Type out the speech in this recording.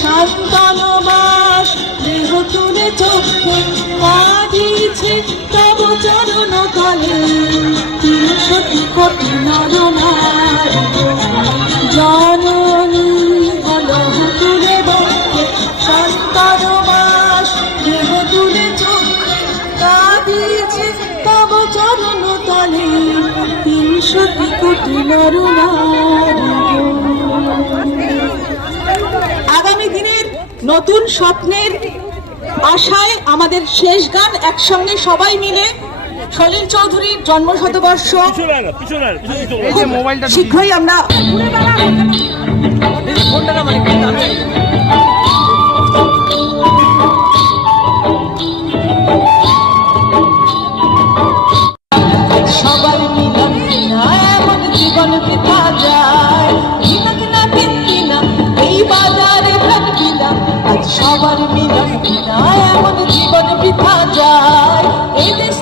শান্তনবাস দেহ তুলে চক্ষে কাঁদিছে তব চরণ তলে 300 কোটি নর নারী জননী কলহ তুলে বক্ষে শান্তনবাস দেহ তুলে চক্ষে কাঁদিছে তব চরণ তলে 300 কোটি নর নারী। আগামী দিনের নতুন স্বপ্নের আশায় আমাদের শেষ গান একসঙ্গে সবাই মিলে সলিল চৌধুরীর জন্ম শতবর্ষ শীঘ্রই আমরা সবার মিলন এমন জীবন বৃথা যায় এই বাজারে থাকবি না আজ সবার মিলন এমন জীবন বৃথা যায় এই দেশ